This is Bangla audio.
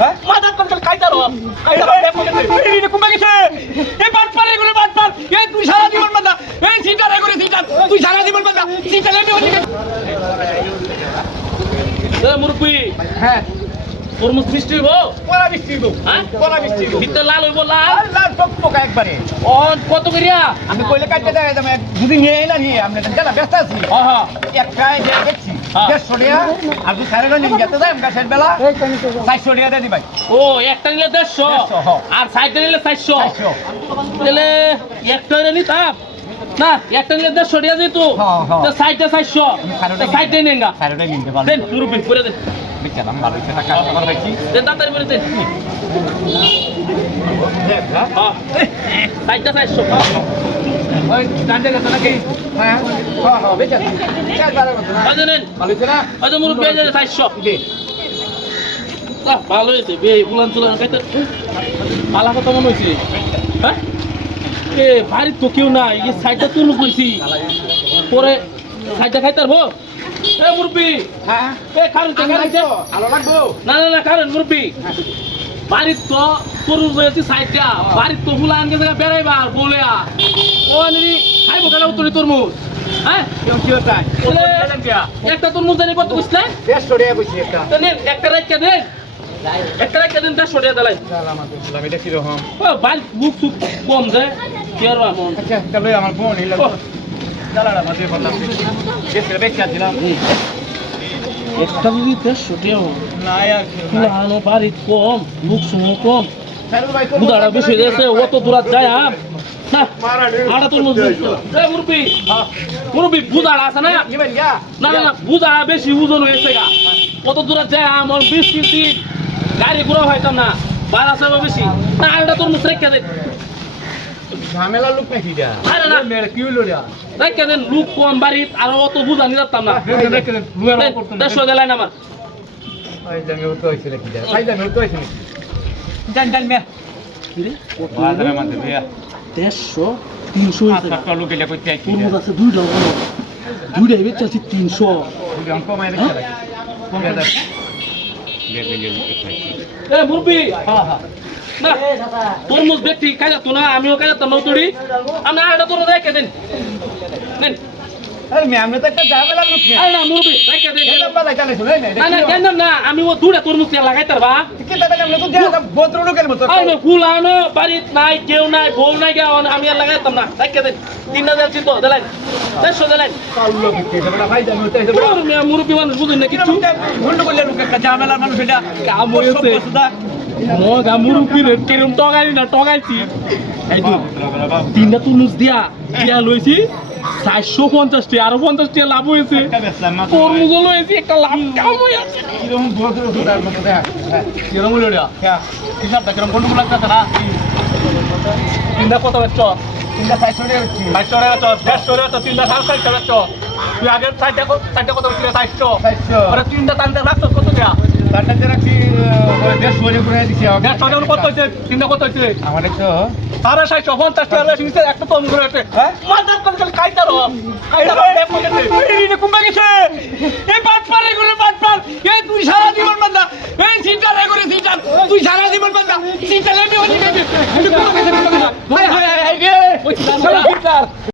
হ্যাঁ মাদার কোন কাইতারো এই কুম্বা গেছে এই বাট পারে করে বাট পার এই তুই সারা জীবন বাদা এই সিটারে করে সিটার তুই সারা জীবন বাদা সিটারে হলি এ মুরপি হ্যাঁ তরমুজ মিষ্টি হইবো কোলা মিষ্টি হইবো হ্যাঁ কোলা মিষ্টি হইবো ভিতরে লাল হইবো লাল লাল টকটকা একবারে ও কত করিয়া আমি কইলে কাটতে দেয় তুমি যদি নিয়ে এলা নিয়ে আপনি জানা ব্যস্ত আছি হ্যাঁ একটাই দেখছি 150 টাকা আর তুই সারে নিয়ে যেতে যাই গাছের বেলা 400 টাকা দিয়ে ভাই ও একটা নিলে 150 আর সাইডে নিলে 400 তাহলে একটা নিলে তাপ না একটা নিলে 150 টাকা দিই তো সাইডে 400 সাইডে নেঙ্গা সাইডে নিতে পারো দেন পুরো বিল করে দেন বিচ্ছালাম ভালো হইছে টাকা কভার হইছি দেন তাড়াতাড়ি করে দেন দেখ হ্যাঁ সাইডে 400 ওই ডান্ডে গেছ নাকি হ্যাঁ হ্যাঁ বেচা চার বারে মত না জানেন ভালো হইছে না ওই তো মুরুব পেয়ে যায় 400 দি ভালো হইছে বে বুলান চুলান খাইতে পালা কত মন হইছে হ্যাঁ এ বাড়ি তো কেউ নাই এই সাইডটা তুরমুজ কইছি পরে সাইডটা খাইতার হো এ মুরব্বি হ্যাঁ এ কারণ তো ভালো লাগবো না না না কারণ মুরব্বি বাড়ি তো তরমুজ হইছে সাইডটা বাড়ি তো বুলান গে জায়গা বেড়াইবা বলেয়া ও নি খাইবো কেন তুই তরমুজ হ্যাঁ কেউ কি হচ্ছে একটা তরমুজ জানি কত কইছলে 150 টাকা কইছি একটা দেন একটা রাখকে দেন একটা রাখকে দেন 150 টাকা দিলাই আমি দেখি রকম ও বাল বুক সুক কম যায় কি আর আমন আচ্ছা তাহলে আমার ফোন হিলা দালাড়া মাঝে বললাম এসে বেচা দিলাম একটা যদি 150 টাকা না আর পুরানো বাড়ি কম বুক সুক কম বুদাড়া বেশি হয়েছে অত দূর যায় না আড়া তোর মধ্যে এ মুরবি মুরবি বুদাড়া আছে না না না না বুদা বেশি ওজন হয়েছে গা কত দূর যায় আমার 20 কেজি গাড়ি ঘোরা হইতাম না বাড়া আছে বেশি না আড়া তোর মুখ রেখে দে ঝামেলা লোক নাকি যা আরে না মেরে কি হলো রে রেখে দেন লোক কম বাড়ি আর অত বুঝা নিলাম না রেখে দেন লুয়ার করতে 150 দেলাই না আমার ওই জামে উঠতে হইছে নাকি যা ভাই জামে উঠতে হইছে জান জান মে কি রে বাজারে মধ্যে ভাইয়া 150 300 টাকা লোক এলা কইতে আইছি তোর মধ্যে আছে দুইটা দুইটা বেচা আছে 300 দুইটা অঙ্ক মাইরে রাখি কমে দা এ মুরবি হ্যাঁ হ্যাঁ না তরমুজ ব্যক্তি খাই তো না আমিও খাই তো নতুড়ি আমি আড়া তোর রেখে দেন দেন আরে মে আমি তো একটা ঝামেলা লোক না আরে না মুরবি রেখে দেন এটা বালা জানে শুনে না না কেন না আমি ও দুটা তরমুজ লাগাইতার বা কি দাদা আমি তো যা বত্র লোকের মত আরে ফুলানো বাড়িত নাই কেউ নাই বউ নাই গা আমি আর লাগাইতাম না রেখে দেন 3000 চিতো দেলাই 150 দেলাই কালো কি এটা ভাই জানো তো এটা মে মুরবি মানুষ বুঝেন না কিছু ভুল করলে লোক একটা ঝামেলা মানুষ এটা কাম হইছে মো গামুরু কি রে কেরম টগাই না টগাইছি এই তো তিনটা তরমুজ দিয়া লইছি 450 টাকা আর 50 টাকা লাভ হইছে তরমুজ লইছি একটা লাভ কাম হইছে কিরম বড় বড় মতো দেখ কিরম হলো রে হিসাবটা কিরম কোন লাগতাছে না তিনটা কত বেচছ তিনটা 400 টাকা বেচছি 400 টাকা বেচছ 150 টাকা তিনটা 450 টাকা বেচছ তুই আগের সাইডে কত বেচলি 400 আরে তিনটা টানতে রাখছ কত টাকা টানতে রাখছি 150 করে দিছি 150 টাকা কত হইছে তিনটা কত হইছে আমার তো 450 টাকা বেশি নিছে একটা কম করে আছে হ্যাঁ মাদার কোন কাইতারো এই কুম্বা গেছে এই বাট পারে করে বাট পার এই তুই সারা জীবন বান্দা এই সিটারে করে সিটার তুই সারা জীবন বান্দা সিটারে হলি ভাই হায় হায় রে ওই সারা সিটার